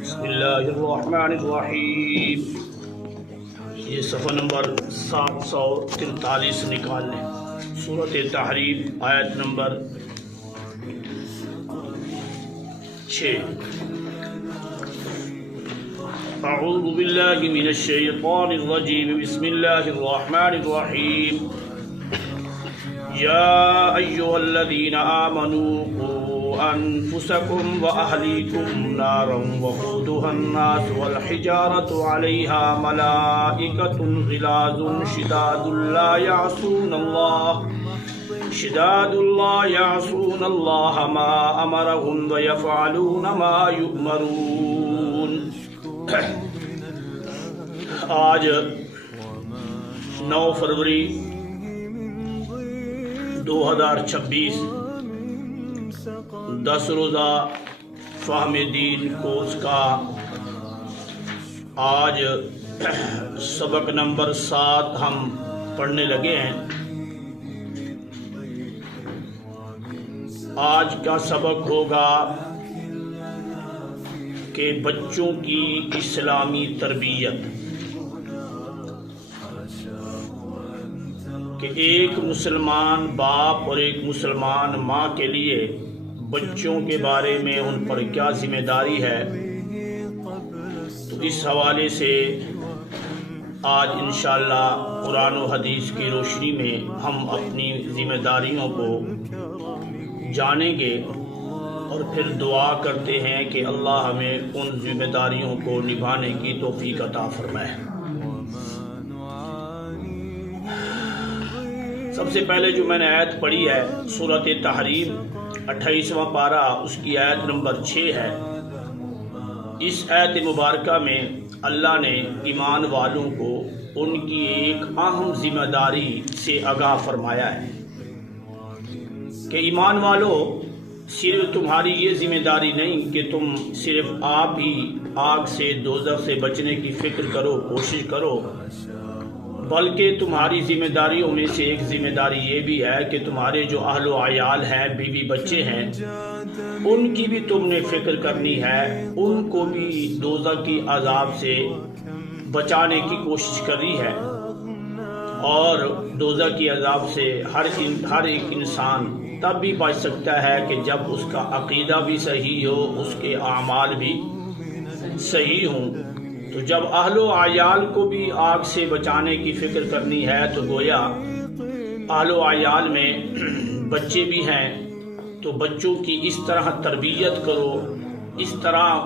بسم اللہ الرحمن الرحیم۔ یہ صفحہ نمبر 743 نکال لیں۔ سورۃ تحریم آیت نمبر 6۔ اعوذ باللہ من الشیطان الرجیم، بسم اللہ الرحمن الرحیم۔ یا ایہا الذین آمنوا قوا انفسکم واہلیکم نارا وقودها الناس والحجارۃ علیہا ملائکۃ غلاظ شداد لا یعصون اللہ ما امرهم ویفعلون ما یؤمرون۔ آج 9 فروری 2026 10 روزہ فہم دین کورس کا آج سبق نمبر 7 ہم پڑھنے لگے ہیں۔ آج کا سبق ہوگا کہ بچوں کی اسلامی تربیت، کہ ایک مسلمان باپ اور ایک مسلمان ماں کے لیے بچوں کے بارے میں ان پر کیا ذمہ داری ہے، تو اس حوالے سے آج انشاءاللہ قرآن و حدیث کی روشنی میں ہم اپنی ذمہ داریوں کو جانیں گے اور پھر دعا کرتے ہیں کہ اللہ ہمیں ان ذمہ داریوں کو نبھانے کی توفیق عطا فرمائے۔ سب سے پہلے جو میں نے آیت پڑھی ہے سورۃ تحریم 28واں پارہ، اس کی آیت نمبر 6 ہے۔ اس آیت مبارکہ میں اللہ نے ایمان والوں کو ان کی ایک اہم ذمہ داری سے آگاہ فرمایا ہے کہ ایمان والو، صرف تمہاری یہ ذمہ داری نہیں کہ تم صرف آپ ہی آگ سے، دوزخ سے بچنے کی فکر کرو، کوشش کرو، بلکہ تمہاری ذمہ داریوں میں سے ایک ذمہ داری یہ بھی ہے کہ تمہارے جو اہل و عیال ہیں، بیوی بچے ہیں، ان کی بھی تم نے فکر کرنی ہے، ان کو بھی دوزخ کی عذاب سے بچانے کی کوشش کرنی ہے۔ اور دوزخ کی عذاب سے ہر ایک انسان تب بھی بچ سکتا ہے کہ جب اس کا عقیدہ بھی صحیح ہو، اس کے اعمال بھی صحیح ہوں۔ تو جب اہل و عیال کو بھی آگ سے بچانے کی فکر کرنی ہے تو گویا اہل و عیال میں بچے بھی ہیں، تو بچوں کی اس طرح تربیت کرو، اس طرح